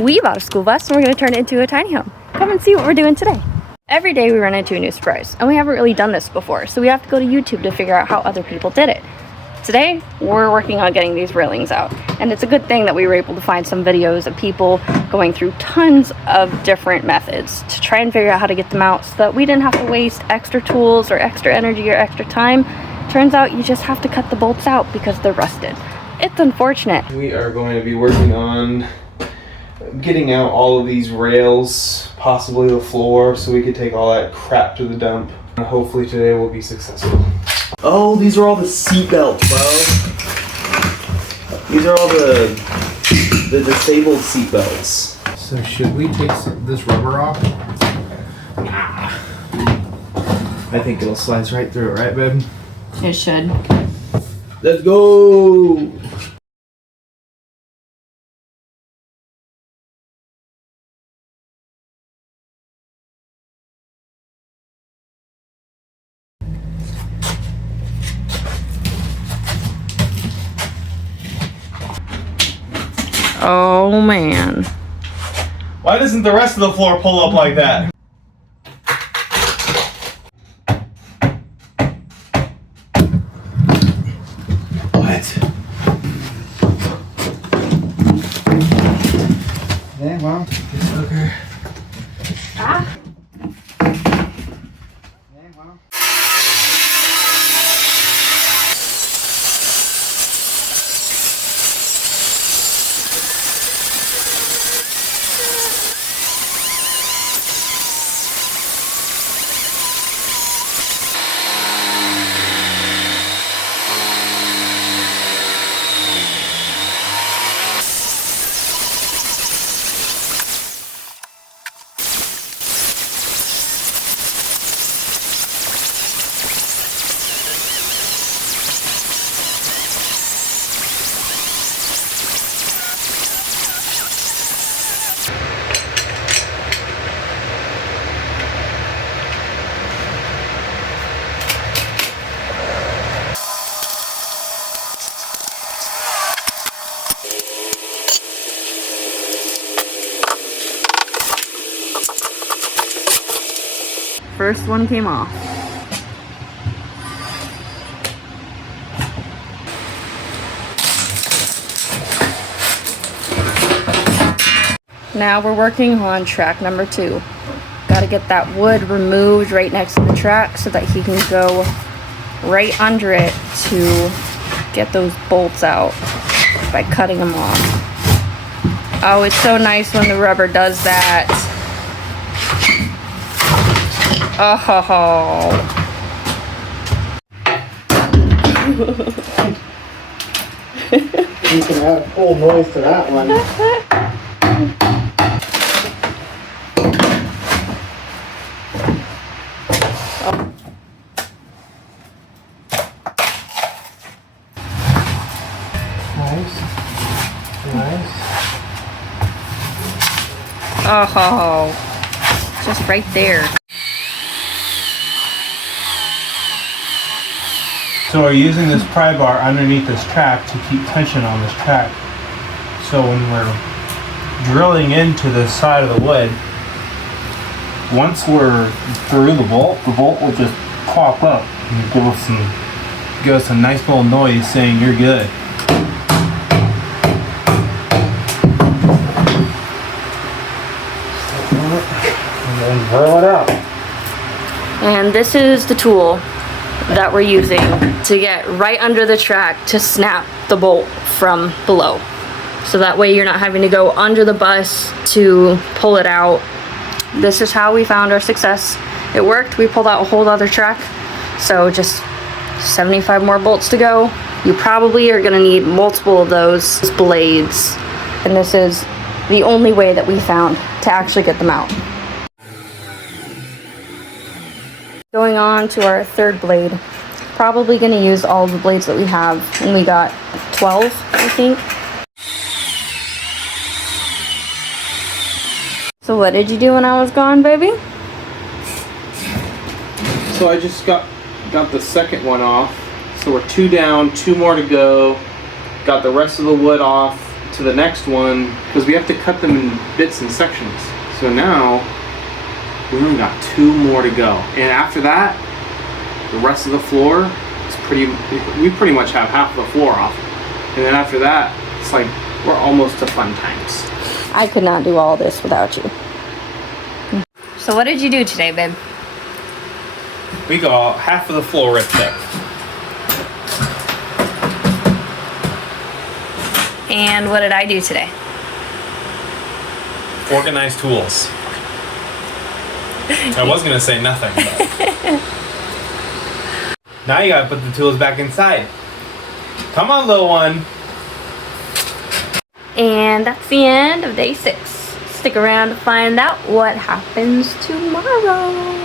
We bought a school bus and we're going to turn it into a tiny home. Come and see what we're doing today. Every day we run into a new surprise, and we haven't really done this before, so we have to go to YouTube to figure out how other people did it. Today, we're working on getting these railings out, and it's a good thing that we were able to find some videos of people going through tons of different methods to try and figure out how to get them out so that we didn't have to waste extra tools or extra energy or extra time. Turns out you just have to cut the bolts out because they're rusted. It's unfortunate. We are going to be working on getting out all of these rails, possibly the floor, so we could take all that crap to the dump. Hopefully today will be successful. Oh, these are all the seatbelts, bro. These are all the disabled seatbelts. So should we take this rubber off? I think it'll slice right through it, right, babe? It should. Let's go! Oh man. Why doesn't the rest of the floor pull up like that? What? Yeah, well. This sucker. Ah. Yeah, well. First one came off. Now we're working on track number 2. Gotta get that wood removed right next to the track so that he can go right under it to get those bolts out by cutting them off. Oh, it's so nice when the rubber does that. Oh ho ho. You can add a full noise to that one. Nice. Nice. Oh, just right there. So we're using this pry bar underneath this track to keep tension on this track. So when we're drilling into the side of the wood, once we're through the bolt will just pop up and give us a nice little noise saying you're good. And then drill it out. And this is the tool that we're using to get right under the track to snap the bolt from below. So that way you're not having to go under the bus to pull it out. This is how we found our success. It worked. We pulled out a whole other track. So just 75 more bolts to go. You probably are gonna need multiple of those blades. And this is the only way that we found to actually get them out. Going on to our third blade. Probably going to use all of the blades that we have, and we got 12, I think. So what did you do when I was gone, baby? So I just got the second one off. So we're 2 down, 2 more to go. Got the rest of the wood off to the next one because we have to cut them in bits and sections. So now we only got 2 more to go. And after that, the rest of the floor is we pretty much have half of the floor off. And then after that, it's like we're almost to fun times. I could not do all this without you. So what did you do today, babe? We got half of the floor ripped up. And what did I do today? Organized tools. I was gonna say nothing, but now you gotta put the tools back inside. Come on, little one. And that's the end of day 6. Stick around to find out what happens tomorrow.